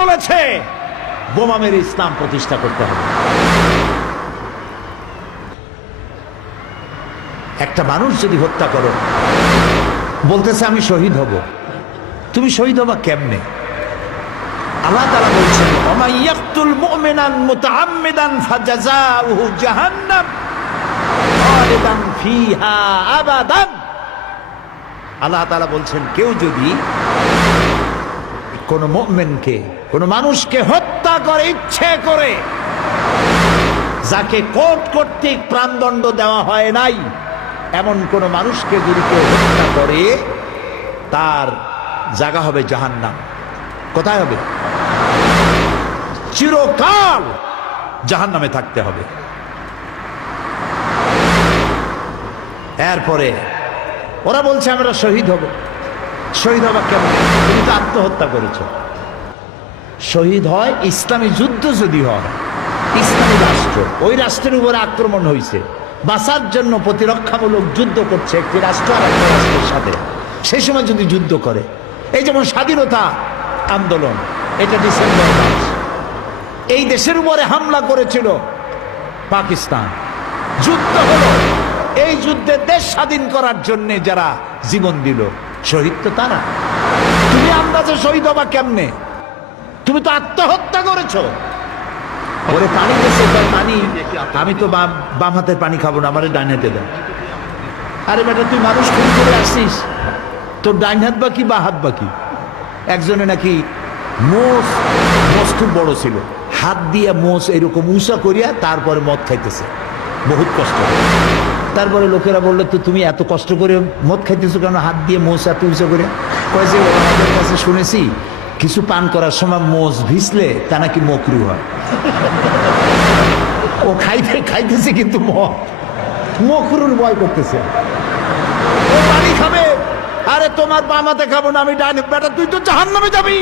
বলেছে বোমা মেরে ইসলাম প্রতিষ্ঠা করতে হবে। একটা মানুষ যদি হত্যা করো, বলতেছে আমি শহীদ হব, তুমি শহীদ হবা কেমনে? আল্লাহ তাআলা বলছেন ওয়া ইয়াকতুল মুমিনান মুতাআম্মিদান ফাজাযাউহু জাহান্নাম খালিদান ফিহা আবাদান। আল্লাহ তাআলা বলছেন কেউ যদি কোন মুমিনকে, কোন মানুষকে হত্যা করে ইচ্ছে করে, যাকে কোর্ট কর্তৃক প্রাণদণ্ড দেওয়া হয় নাই, এমন কোন মানুষকে যদি কেউ হত্যা করে, তার জায়গা হবে জাহান্নাম। কোথায় হবে? চিরকাল জাহান্নামে থাকতে হবে। এরপরে ওরা বলছে আমরা শহীদ হব। শহীদ হবা কেমন? তুমি তো আত্মহত্যা করেছ। শহীদ হয় ইসলামী যুদ্ধ যদি হয়, ইসলামী রাষ্ট্র, ওই রাষ্ট্রের উপরে আক্রমণ হয়েছে, বাঁচার জন্য প্রতিরক্ষামূলক যুদ্ধ করছে একটি রাষ্ট্র আর একটা রাষ্ট্রের সাথে, সেই সময় যদি যুদ্ধ করে, এই যেমন স্বাধীনতা আন্দোলন, এটা ডিসেম্বর মাস, এই দেশের উপরে হামলা করেছিল পাকিস্তান, যুদ্ধ হলো, এই যুদ্ধে দেশ স্বাধীন করার জন্য যারা জীবন দিল, শহীদ তো তারা। তুমি আন্দাজে শহীদ হবা কেমনে? তুমি তো আত্মহত্যা করেছো। ওরে পানি দিয়েছে, পানি, আমি তো বাম হাতের পানি খাবো না, আমার ডান হাতে দাও। আরে বেটা তুই মানুষ খুন করে আসিস, তোর ডাইন হাত বাকি বা হাত বাকি? একজনে নাকি মোষ খুব বড় ছিল, হাত দিয়ে মোষ এরকম উঁচা করিয়া তারপরে মদ খাইতেছে, বহুত কষ্ট। তারপরে লোকেরা বললো তো তুমি এত কষ্ট করে মদ খাইতেছো কেন, হাত দিয়ে মোষ এত উঁচা করে? কয়েছে আমাদের কাছে শুনেছি কিছু পান করার সময় মোষ ভিজলে তা নাকি মকরু হয়। ও খাইতেছে কিন্তু মকরুর ভয় করতেছে, ও পানি খাবে। আরে তোমার বামাতে খাবো না, আমি ডাইনে। বেটা তুই তো জাহান্নামে যাবি।